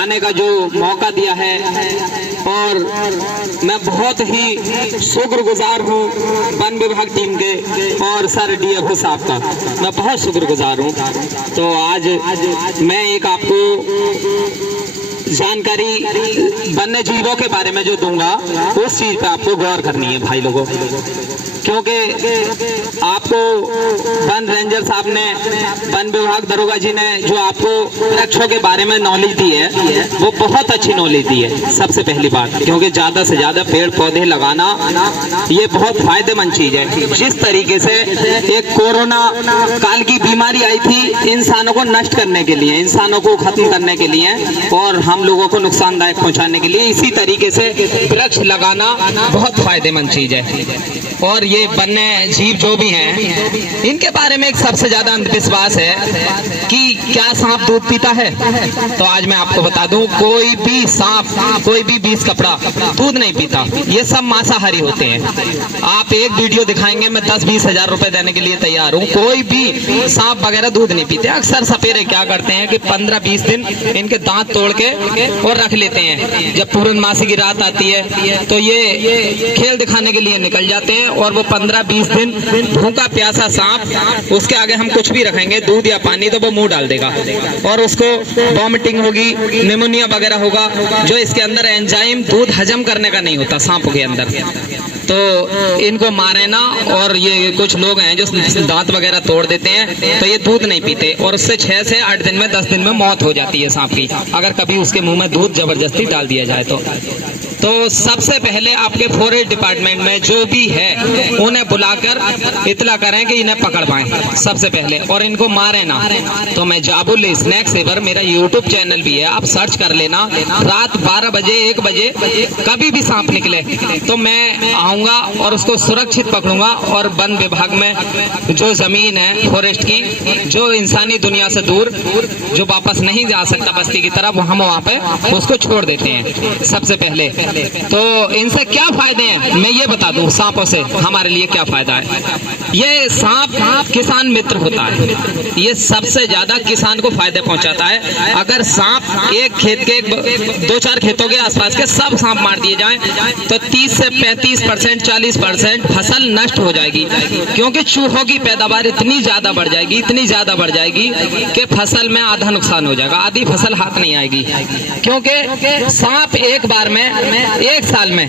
आने का जो मौका दिया है, और मैं बहुत ही शुक्रगुजार हूँ वन विभाग टीम के और सर DFO साहब का, मैं बहुत शुक्रगुजार हूँ। तो आज मैं एक आपको जानकारी वन्य जीवों के बारे में जो दूंगा, उस चीज पे आपको गौर करनी है भाई लोगों, क्योंकि आपको वन रेंजर साहब ने, वन विभाग दरोगा जी ने जो आपको वृक्षों के बारे में नॉलेज दी है, वो बहुत अच्छी नॉलेज दी है। सबसे पहली बात, क्योंकि ज्यादा से ज्यादा पेड़ पौधे लगाना ये बहुत फायदेमंद चीज है। जिस तरीके से एक कोरोना काल की बीमारी आई थी इंसानों को नष्ट करने के लिए, इंसानों को खत्म करने के लिए और हम लोगों को नुकसानदायक पहुंचाने के लिए, इसी तरीके से वृक्ष लगाना बहुत फायदेमंद चीज है। और ये वन्य जीव जो भी हैं, इनके बारे में एक सबसे ज्यादा अंधविश्वास है कि क्या सांप दूध पीता है। तो आज मैं आपको बता दूं, कोई भी सांप, कोई भी 20 कपड़ा दूध नहीं पीता। ये सब मांसाहारी होते हैं। आप एक वीडियो दिखाएंगे, मैं 10-20 हजार रुपए देने के लिए तैयार हूँ। कोई भी सांप वगैरह दूध नहीं पीते। अक्सर सपेरे क्या करते हैं कि 15-20 दिन इनके दांत तोड़ के और रख लेते हैं। जब पूर्णमासी की रात आती है तो ये खेल दिखाने के लिए निकल जाते हैं, और वो 15-20 दिन भूखा प्यासा सांप, उसके आगे हम कुछ भी रखेंगे, दूध या पानी, तो वो मुंह डाल देगा और उसको वॉमिटिंग होगी, निमोनिया वगैरह होगा, जो इसके अंदर एंजाइम दूध हजम करने का नहीं होता सांप के अंदर। तो इनको मारे ना। और ये कुछ लोग हैं जो दांत वगैरह तोड़ देते हैं, तो ये दूध नहीं पीते, और उससे 6 से 8 दिन में, 10 दिन में मौत हो जाती है सांप की, अगर कभी उसके मुंह में दूध जबरदस्ती डाल दिया जाए तो सबसे पहले आपके फॉरेस्ट डिपार्टमेंट में जो भी है उन्हें बुलाकर इतला करें कि इन्हें पकड़ पाएं सबसे पहले, और इनको मारे ना। तो मैं जाबुल स्नैक सेवर, मेरा यूट्यूब चैनल भी है, आप सर्च कर लेना। रात 12 बजे 1 बजे कभी भी सांप निकले तो मैं आऊंगा और उसको सुरक्षित पकड़ूंगा, और वन विभाग में जो जमीन है फॉरेस्ट की, जो इंसानी दुनिया से दूर, जो वापस नहीं जा सकता बस्ती की तरफ, हम वहाँ पे उसको छोड़ देते हैं सबसे पहले। तो इनसे क्या फायदे हैं मैं ये बता दूं, सांपों से हमारे लिए क्या फायदा है। ये सांप किसान मित्र होता है, ये सबसे ज्यादा किसान को फायदे पहुंचाता है। अगर सांप एक खेत के 2-4 खेतों के आसपास के सब सांप मार दिए जाएं तो 30 से 35%, 40% फसल नष्ट हो जाएगी, क्योंकि चूहों की पैदावार इतनी ज्यादा बढ़ जाएगी, इतनी ज्यादा बढ़ जाएगी कि फसल में आधा नुकसान हो जाएगा, आधी फसल हाथ नहीं आएगी। क्योंकि सांप एक बार में, एक साल में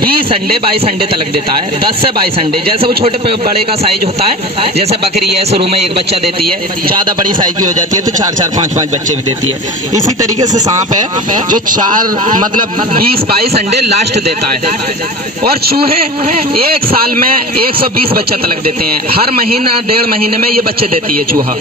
20 अंडे 22 अंडे तलक देता है, 10 से 22 अंडे। जैसे वो छोटे बड़े का साइज होता है, जैसे बकरी है शुरू में 1 बच्चा देती है, ज्यादा बड़ी साइज की हो जाती है तो 4-4, 5-5 बच्चे भी देती है। इसी तरीके से सांप है जो 20-22 अंडे लास्ट देता है। और चूहे एक साल में 120 बच्चा तलक देते हैं। हर महीना 1.5 महीने में ये बच्चे देती है चूहा,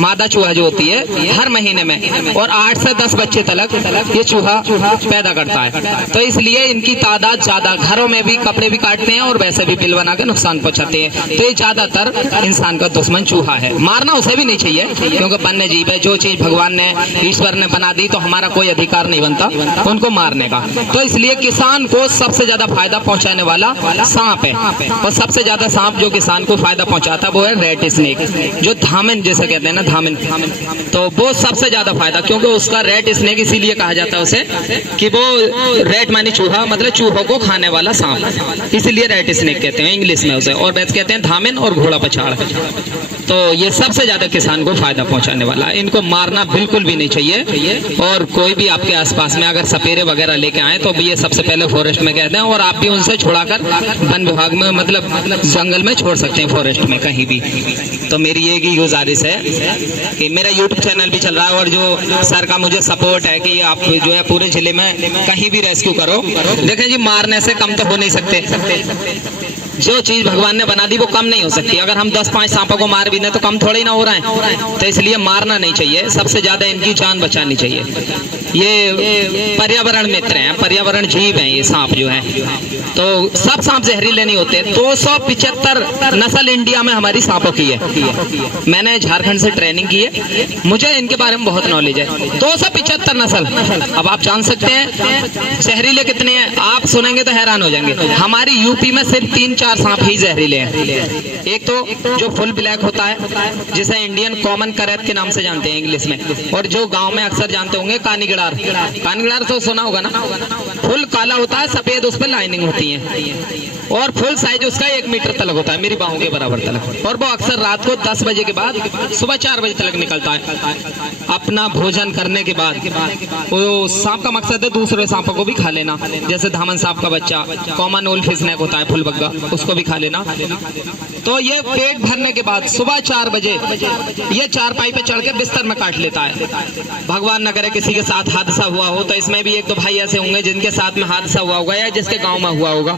मादा चूहा जो होती है, हर महीने में, और 8 से 10 बच्चे तलक ये चूहा पैदा करता है। तो इसलिए इनकी तादाद ज्यादा, घरों में भी कपड़े भी काटते हैं और वैसे भी बिल बना के नुकसान पहुंचाते हैं। तो ये ज्यादातर इंसान का दुश्मन चूहा है। मारना उसे भी नहीं चाहिए, क्योंकि वन्य जीव है, जो चीज भगवान ने, ईश्वर ने बना दी तो हमारा कोई अधिकार नहीं बनता उनको मारने का। तो इसलिए किसान को सबसे ज्यादा फायदा पहुंचाने वाला सांप है, और सबसे ज्यादा सांप जो किसान को फायदा पहुंचाता है वो है रेड स्नेक, जो धामिन जैसे कहते हैं ना, धामिन। तो वो सबसे ज्यादा फायदा, क्योंकि उसका रेड स्नेक इसीलिए कहा जाता है उसे कि वो रेड मानी चूहा, मतलब चूहों को खाने वाला सांप, इसीलिए रेड स्नेक कहते हैं इंग्लिश में उसे, और वैसे कहते हैं धामिन और घोड़ा पछाड़। तो ये सबसे ज्यादा किसान को फायदा पहुंचाने वाला है। इनको मारना बिल्कुल भी नहीं चाहिए, और कोई भी आपके आसपास में अगर सपेरे वगैरह लेके आए तो ये सबसे पहले फॉरेस्ट में कहते हैं, और आप भी उनसे छुड़ाकर वन विभाग में, मतलब जंगल में छोड़ सकते हैं, फॉरेस्ट में कहीं भी। तो मेरी एक ही गुजारिश है कि मेरा यूट्यूब चैनल भी चल रहा है, और जो सर का मुझे सपोर्ट है कि आप जो है पूरे जिले में कहीं भी रेस्क्यू करो। देखें जी, मारने से कम तो हो नहीं सकते। जो चीज भगवान ने बना दी वो कम नहीं हो सकती। अगर हम 10-5 सांपों को मार भी दें तो कम थोड़ा ही ना हो रहा है। तो इसलिए मारना नहीं चाहिए, सबसे ज्यादा इनकी जान बचानी चाहिए। ये पर्यावरण मित्र हैं, पर्यावरण जीव हैं ये सांप जो हैं। तो सब सांप जहरीले नहीं होते। 275 नस्ल इंडिया में हमारी सांपों की है। मैंने झारखंड से ट्रेनिंग की है, मुझे इनके बारे में बहुत नॉलेज है। 275 नस्ल। अब आप जान सकते हैं जहरीले कितने हैं, आप सुनेंगे तो हैरान हो जाएंगे। हमारी यूपी में सिर्फ 3-4 सांप ही जहरीले हैं। एक तो जो फुल ब्लैक होता है, जिसे इंडियन कॉमन करैत के नाम से जानते हैं इंग्लिश में, और जो गांव में अक्सर जानते होंगे कानीगड़ार। कानीगड़ार तो सुना होगा ना, फुल काला होता है, सफेद उस पर लाइनिंग होती है, और फुल साइज उसका 1 मीटर तलक होता है, मेरी बाहों के बराबर तलक। और वो अक्सर रात को 10 बजे के बाद सुबह 4 बजे तक निकलता है अपना भोजन करने के बाद। वो सांप का मकसद है दूसरे सांपों को भी खा लेना, जैसे धामन सांप का बच्चा, कॉमन ओल्ड फिश स्नेक होता है फुल बग्गा, उसको भी खा लेना। तो ये पेट भरने के बाद सुबह 4 बजे ये चारपाई पे चढ़ के बिस्तर में काट लेता है। भगवान न करे किसी के साथ हादसा हुआ हो, तो इसमें भी 1-2 भाई ऐसे होंगे जिनके साथ में हादसा हुआ होगा या जिसके गांव में हुआ होगा,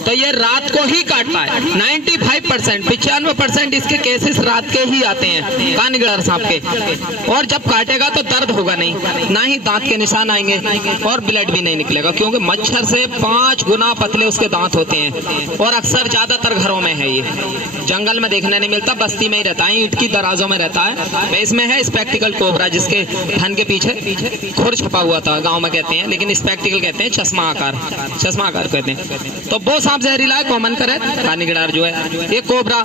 तो ये रात को ही काटता है। 95%, 95% इसके केसेस रात के ही आते हैं कानीगड़ार सांप के। और जब काटेगा तो दर्द होगा नहीं, ना ही दांत के निशान आएंगे, और ब्लड भी नहीं निकलेगा, क्योंकि मच्छर से 5 गुना पतले उसके दांत होते हैं। और अक्सर ज्यादातर घरों में है, ये जंगल में देखने नहीं मिलता, बस्ती में ही रहता है, ईंट की दराजों में रहता है। इसमें है स्पेक्टिकल कोबरा, जिसके फन के पीछे खुर छपा हुआ था, गांव में कहते हैं, लेकिन स्पेक्टिकल कहते हैं, चश्मा आकार कहते हैं। तो वो सांप जहरीला है, कॉमन करैत, कानीगड़ार जो है, एक कोबरा,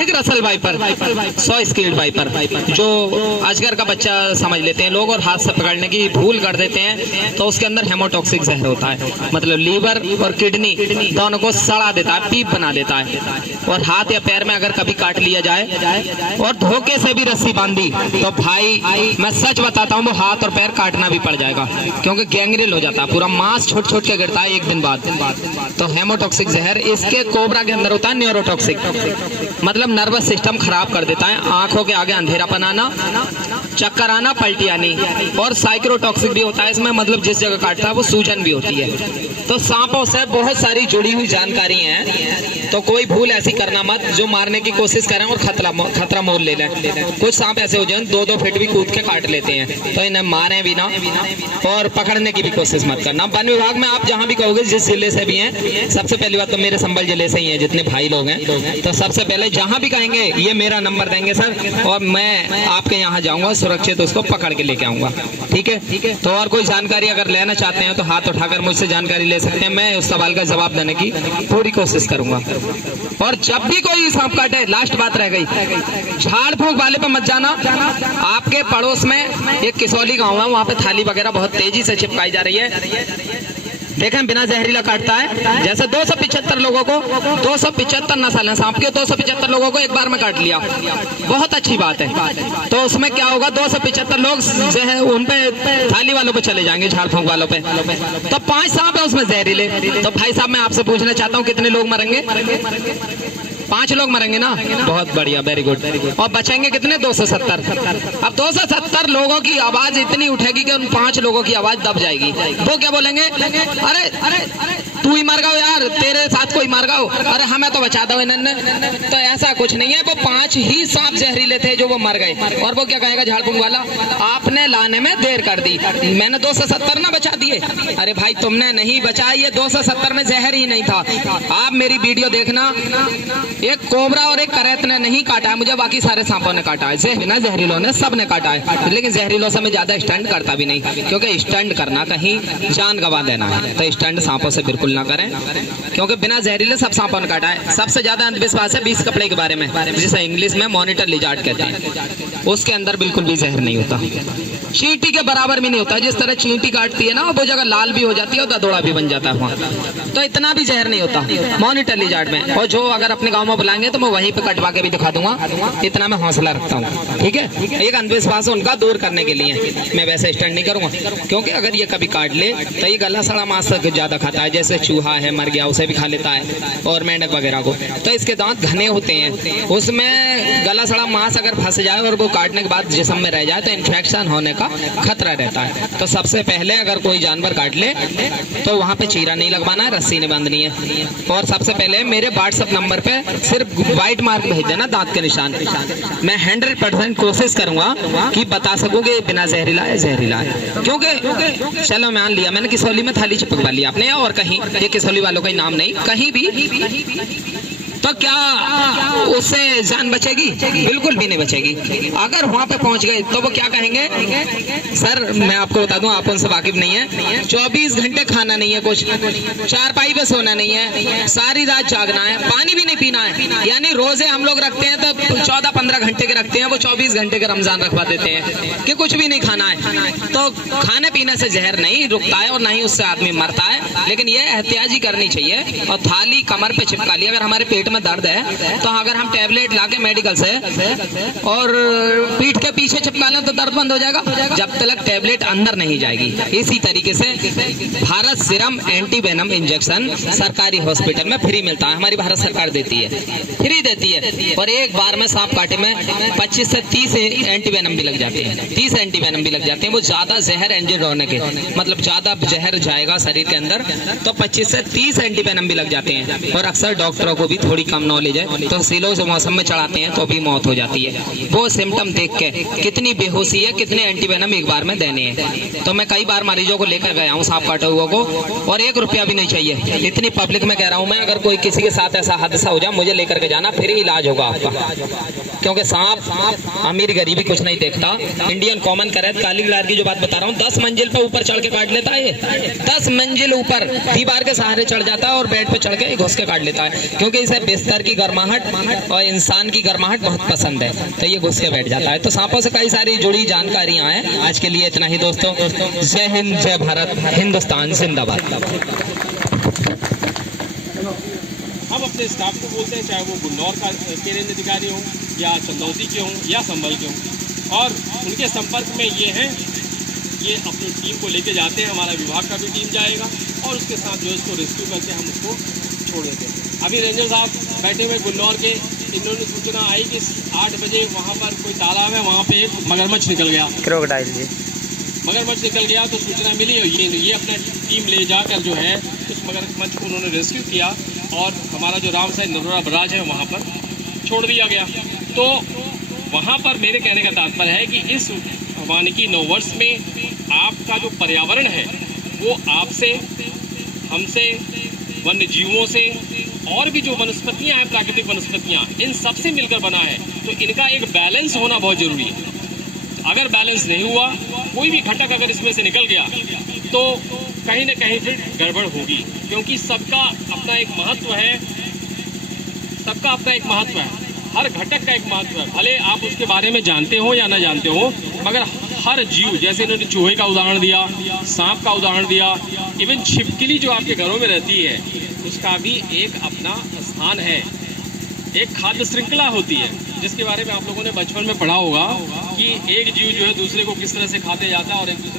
एक रसल वाइपर, 100 स्किल्ड वाइपर, जो अजगर का बच्चा समझ लेते हैं लोग और हाथ से पकड़ने की भूल कर देते हैं। तो उसके अंदर हेमोटॉक्सिक जहर होता है, मतलब लीवर और किडनी दोनों को सड़ा देता है, पीप बना देता है। और हाथ या पैर में अगर कभी काट लिया जाए और धोखे से भी रस्सी बांधी, तो भाई मैं सच बताता हूँ, वो हाथ और पैर काटना भी पड़ जाएगा, क्योंकि गैंग्रीन हो जाता है, पूरा मांस छोट के गिरता है 1 दिन बाद। तो हेमोटॉक्सिक जहर इसके कोबरा के अंदर होता है। न्यूरोटॉक्सिक मतलब नर्वस सिस्टम खराब कर देता है, आंखों के आगे अंधेरापन आना, चक्कर आना, पलटी आनी। और साइक्रोटॉक्सिक भी होता है इसमें, मतलब जिस जगह काटता है वो सूजन भी होती है। तो सांपों से बहुत सारी जुड़ी हुई जानकारी है, तो कोई भूल ऐसी करना मत जो मारने की कोशिश करें और खतरा मोल ले लें। कुछ सांप ऐसे हो जाए 2-2 फीट भी कूद के काट लेते हैं, तो इन्हें मारें भी ना और पकड़ने की भी कोशिश मत करना। वन विभाग में आप जहाँ भी कहोगे, जिस जिले से भी हैं, सबसे पहली बात तो मेरे संबल जिले से ही है जितने भाई लोग हैं, तो सबसे पहले जहाँ भी कहेंगे ये मेरा नंबर देंगे सर, और मैं आपके यहाँ जाऊँगा, सुरक्षित उसको पकड़ के लेके आऊँगा। ठीक है। तो और कोई जानकारी अगर लेना चाहते हैं तो हाथ उठाकर मुझसे जानकारी ले सकते हैं, मैं उस सवाल का जवाब देने की पूरी कोशिश करूँगा। और जब भी कोई सांप काटे, लास्ट बात रह गई, झाड़ फूंक वाले पे मत जाना। आपके पड़ोस में एक किसौली गांव है, वहां पे थाली वगैरह बहुत तेजी से चिपकाई जा रही है, देखें बिना जहरीला काटता है। जैसे 275 लोगों को, 275 नस्ल है सांप के, 275 लोगों को एक बार में काट लिया, बहुत अच्छी बात है। तो उसमें क्या होगा, 275 लोग उन पे थाली वालों पे चले जाएंगे, झाड़ फूंक वालों पे। तो 5 सांप है उसमें जहरीले। तो भाई साहब मैं आपसे पूछना चाहता हूँ, कितने लोग मरेंगे? 5 लोग मरेंगे ना, बहुत बढ़िया, वेरी गुड। और बचेंगे कितने? 270। अब 270 लोगों की आवाज इतनी उठेगी कि उन 5 लोगों की आवाज दब जाएगी। वो क्या बोलेंगे, अरे तू ही मर गया यार, तेरे साथ कोई मर गया, अरे हमें तो बचा दो इन्होंने। तो ऐसा कुछ नहीं है, वो 5 ही सांप जहरीले थे जो वो मर गए। और वो क्या कहेगा झाड़ फूंक वाला, आपने लाने में देर कर दी, मैंने 270 ना बचा दिए। अरे भाई तुमने नहीं बचा, ये 270 में जहर ही नहीं था। आप मेरी वीडियो देखना, एक कोबरा और एक करैत ने नहीं काटा है मुझे, बाकी सारे सांपों ने काटा है, बिना जहरीलों ने सब ने काटा है। लेकिन जहरीलों से मैं ज्यादा स्टंट करता भी नहीं, क्योंकि स्टंट करना कहीं जान गंवा देना है। तो स्टंट सांपों से बिल्कुल ना करें, क्योंकि बिना जहरीले सब सांपों ने काटा है। सबसे ज्यादा अंधविश्वास है 20 कपड़े के बारे में, जिसे इंग्लिश में मॉनिटर लिजार्ड कहते हैं। उसके अंदर बिल्कुल भी जहर नहीं होता, चींटी के बराबर भी नहीं होता। जिस तरह चींटी काटती है ना, वो जगह लाल भी हो जाती है और ददोड़ा भी बन जाता है वहाँ, तो इतना भी जहर नहीं होता मॉनिटर लिजार्ड में। और जो अगर अपने गांव में बुलाएंगे तो मैं वहीं पे कटवा के भी दिखा दूंगा, इतना मैं हौसला रखता हूँ। ठीक है, एक अंधविश्वास उनका दूर करने के लिए मैं वैसे स्टंट नहीं करूंगा, क्योंकि अगर ये कभी काट ले तो ये गला सड़ा मांस ज्यादा खाता है, जैसे चूहा है मर गया उसे भी खा लेता है, और मेंढक वगैरह को। तो इसके दांत घने होते हैं, उसमें गला सड़ा मांस अगर फंस जाए और वो काटने के बाद जिस्म में रह जाए तो इन्फेक्शन होने का खतरा रहता है। तो सबसे पहले अगर कोई जानवर काट ले तो वहाँ पे चीरा नहीं लगवाना है, रस्सी नहीं बांधनी है। और सबसे पहले मेरे व्हाट्सएप नंबर पे सिर्फ व्हाइट मार्क भेज देना, दांत के निशान। मैं 100% कोशिश करूंगा कि बता सकूं कि बिना जहरीला है, जहरीला है। क्योंकि चलो मान लिया मैंने किसौली में थाली चिपकवा ली आपने, और कहीं ये किसौली वालों का नाम नहीं, कहीं भी, तो क्या उससे जान बचेगी? बिल्कुल भी नहीं बचेगी। अगर वहां पे पहुंच गए तो वो क्या कहेंगे, सर मैं आपको बता दूं, आप उनसे वाकिफ नहीं है, 24 घंटे खाना नहीं है, कुछ चारपाई पे सोना नहीं है, सारी रात जागना है, पानी भी नहीं पीना है। यानी रोजे हम लोग रखते हैं तो 14-15 घंटे के रखते हैं, वो 24 घंटे के रमजान रखवा देते हैं कि कुछ भी नहीं खाना है। तो खाने पीने से जहर नहीं रुकता है और ना ही उससे आदमी मरता है, लेकिन ये एहतियाजी करनी चाहिए। और थाली कमर पे चिपका ली, अगर हमारे पेट में दर्द है तो अगर हम टैबलेट लाके मेडिकल से और पीठ के पीछे चिपका लें तो दर्द बंद हो जाएगा, जब तक टैबलेट अंदर नहीं जाएगी। इसी तरीके से Bharat serum anti venom injection सरकारी हॉस्पिटल में फ्री मिलता है, हमारी भारत सरकार देती है, फ्री देती है। और एक बार में सांप काटे में 25 से 30 एंटी वेनम भी लग जाते हैं, 30 एंटी वेनम भी लग जाते हैं। वो ज्यादा जहर इंजेक्ट होने के, मतलब ज्यादा जहर जाएगा शरीर के अंदर तो 25 से 30 एंटी वेनम भी लग जाते हैं। और अक्सर डॉक्टरों को भी थोड़ी कम नॉलेज है तो सीलों से मौसम में चढ़ाते हैं तो भी मौत हो जाती है। वो सिम्टम देख के कितनी बेहोशी है, कितने एंटीवेनम एक बार में देने हैं। तो मैं कई बार मरीजों को लेकर गया हूँ सांप काटे हुए को, और 1 रुपया भी नहीं चाहिए। इतनी पब्लिक में कह रहा हूँ मैं, अगर कोई किसी के साथ ऐसा हादसा हो जाए मुझे लेकर के जाना, फिर इलाज होगा आपका। क्योंकि सांप अमीर गरीबी कुछ नहीं देखता। इंडियन कॉमन करैत काली गिलार की जो बात बता रहा हूँ, 10 मंजिल पे ऊपर चढ़ के काट लेता है, 10 मंजिल ऊपर दीवार के सहारे चढ़ जाता है और बेड पे चढ़ के घुस के काट लेता है। क्योंकि इसे बिस्तर की गर्माहट और इंसान की गर्माहट बहुत पसंद है, तो ये घुस के बैठ जाता है। तो सांपों से कई सारी जुड़ी जानकारियां हैं। आज के लिए इतना ही दोस्तों। जय हिंद, जय भारत, हिंदुस्तान जिंदाबाद। हम अपने स्टाफ को बोलते हैं, चाहे वो गुन्नौर का के रेंज अधिकारी हों या चंदौसी के हों या संभल के हों, और उनके संपर्क में ये हैं, ये अपनी टीम को लेके जाते हैं। हमारा विभाग का भी टीम जाएगा और उसके साथ जो इसको रेस्क्यू करके हम उसको छोड़ देते हैं। अभी रेंजर साहब बैठे हुए गुन्नौर के, इन्होंने सूचना आई कि 8 बजे वहाँ पर कोई तालाब है, वहाँ पे एक मगरमच्छ निकल गया, क्रोकोडाइल जी, मगरमच्छ निकल गया। तो सूचना मिली और ये अपना टीम ले जाकर जो है उस मगरमच्छ को उन्होंने रेस्क्यू किया और हमारा जो रामसाई नरोरा बराज है वहाँ पर छोड़ दिया गया। तो वहाँ पर मेरे कहने का तात्पर्य है कि इस वानिकी नववर्ष में आपका जो पर्यावरण है वो आपसे, हमसे, वन्य जीवों से और भी जो वनस्पतियाँ हैं, प्राकृतिक वनस्पतियाँ, इन सब से मिलकर बना है। तो इनका एक बैलेंस होना बहुत ज़रूरी है। अगर बैलेंस नहीं हुआ, कोई भी घटक अगर इसमें से निकल गया तो कहीं ना कहीं फिर गड़बड़ होगी। क्योंकि सबका अपना एक महत्व है, सबका अपना एक महत्व है, हर घटक का एक महत्व है। भले आप उसके बारे में जानते हो या ना जानते हो, मगर हर जीव, जैसे इन्होंने चूहे का उदाहरण दिया, सांप का उदाहरण दिया, इवन छिपकली जो आपके घरों में रहती है उसका भी एक अपना स्थान है, एक खाद्य श्रृंखला होती है, जिसके बारे में आप लोगों ने बचपन में पढ़ा होगा कि एक जीव जो है दूसरे को किस तरह से खाते जाता है और एक दूसरे